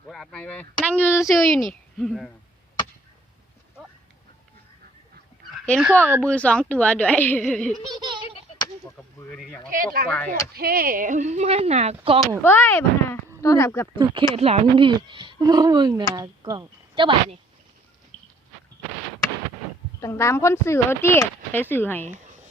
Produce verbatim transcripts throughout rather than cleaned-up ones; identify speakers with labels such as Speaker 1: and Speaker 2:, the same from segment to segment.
Speaker 1: อัดไหมไป
Speaker 2: นั่งอยู่ซื่ออยู่นี่เห็นข้อกระบือสองตัวด้วย
Speaker 1: ข้อกระบือนี่อย่างว่า
Speaker 3: เขต
Speaker 1: ข้อ
Speaker 3: หลัง
Speaker 1: ควาย
Speaker 3: โคตรเท่มาหนากล้อง
Speaker 2: เฮ้ยบ้าต้องทำกับตัว
Speaker 3: เขตหลังดิมาเบิ่งหนากล้องเจ้าบ่าวนี่
Speaker 2: ต่างตามคนสื่อเอาที่ไปสื่อให้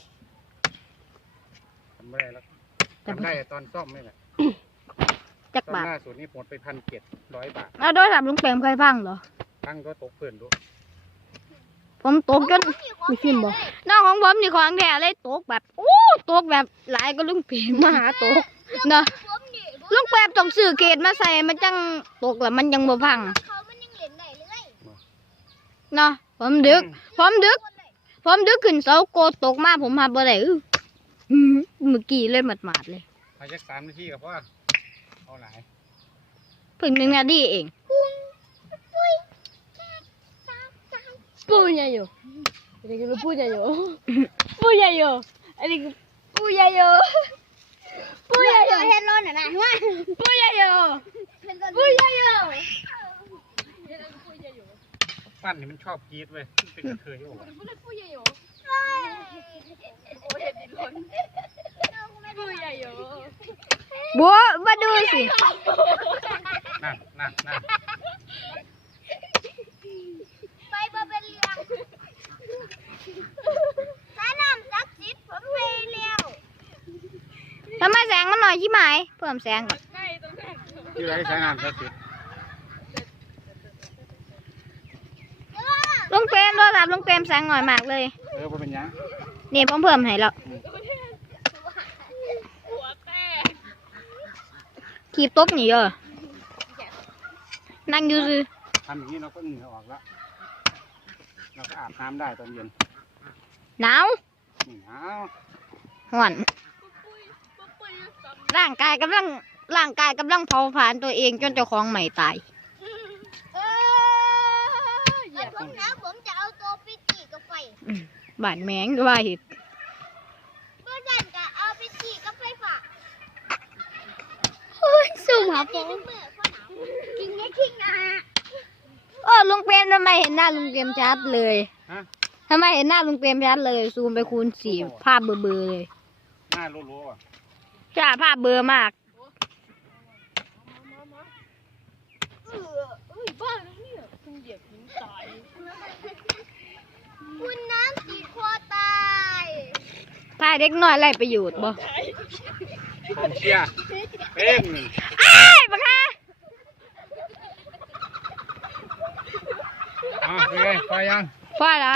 Speaker 1: ทำไม่ได้แล้วทำได้ตอนซ่อมนี่แหละ
Speaker 2: จัก
Speaker 1: ตอน
Speaker 2: บาท
Speaker 1: ล่าสุดนี่หมดไปพันเจ็ดร้อยบาท
Speaker 2: เอาโดยสามลุงเปรมเคยฟังเหรอ
Speaker 1: ตั้งก็ตกเพื่อนดู
Speaker 2: ผมตกจนมีฟิล์มบ่น้องของผมนี่ของแท้เลยตกแบบโอ้ตกแบบหลายก็ลุงเปรมมาหาตกเนาะลุงเปรมต้องซื้อเกตมาใส่มันจังตกแล้วมันยังบ่พังเนาะผมดึกผมดึกผมดึกขึ้นเสาโกตกมาผมหาบ่ได้อื้อหือเมื่อกี้เลยหมาดๆเลย
Speaker 1: พายักสามนาทีกับพ่อเอาหลาย
Speaker 2: เพิ่งหนึ่งนาทีเอง
Speaker 3: ปูใหญ่อยู่อันนี้คือปูใหญ่อยู่ปูใหญ่อยู่อันนี้คือปูใหญ่อยู่ปูใหญ่อยู่
Speaker 4: เฮ็ดร้อนน่ะนะว่า
Speaker 3: ปูใหญ่อยู่ปูใหญ่อยู่
Speaker 1: ปั้นนี่มันชอบกรีดเว้ยเป็นกระเทยโอ้
Speaker 3: ปูใหญ่อยู่โอ้เห็นดินล้นปูใหญ่อยู่
Speaker 2: บัวมาดูสิ
Speaker 1: นั่นนั่นนั่น
Speaker 4: ไปบ่เป็นเรื่องถ้าน้ำซักซิดผมไปแล้ว
Speaker 2: ทำไมแสงมันหน่อยยี่ไหมเพิ่มแสงก่อน
Speaker 1: อยู่ไรใช้งานก็ติด
Speaker 2: ลุงเปรมโทรศัพท์ลุงเปรมแสงหน่อยมากเลย
Speaker 1: เออว่าเป็นยัง
Speaker 2: นี่ผมเพิ่มให้แล้วขีบตบหนีเออนั่งอยู่สิ
Speaker 1: ทำอย่างนี้เราก็เหงื่อออกแล้วเราก็อาบน้ำได้ตอนเย็น
Speaker 2: หนาว
Speaker 1: นี่หนาว
Speaker 2: ห่อนร่างกายกำลังร่างกายกำลังเผาผลาญตัวเองจนเจ้าของใหม่ตาย
Speaker 4: เออผมนะผมจะเอาตัวไปจีกับไฟ
Speaker 2: บาดแมงด้วยเห็ด
Speaker 4: เพื่อนจะเอาไปจีกับไฟฟ้า
Speaker 2: สู้หา
Speaker 4: จีกับมือพ่อหนาวกินไงทิ้งนะ
Speaker 2: เออลุงเปรมทำไมเห็นหน้าลุงเปรมชัดเลย
Speaker 1: ฮะ
Speaker 2: ทำไมเห็นหน้าลุงเปรมชัดเลยซูมไปคูณสี่ภาพเบลอๆเลย
Speaker 1: หน้ารู้ๆอ่ะ
Speaker 2: จ้าภาพเบลอมาก
Speaker 3: เออเอ้ยบ้าแล้วเนี่ยคุณเหยียบหินตาย
Speaker 4: คุณน้ำสีคอตาย
Speaker 2: พาเด็กน้อยไรประโยชน์บ่
Speaker 1: ผมเชียร์เป้ง
Speaker 2: อ้ายบังฮะ
Speaker 1: อ๋อเป็นไงพอยัง
Speaker 2: พ่อละ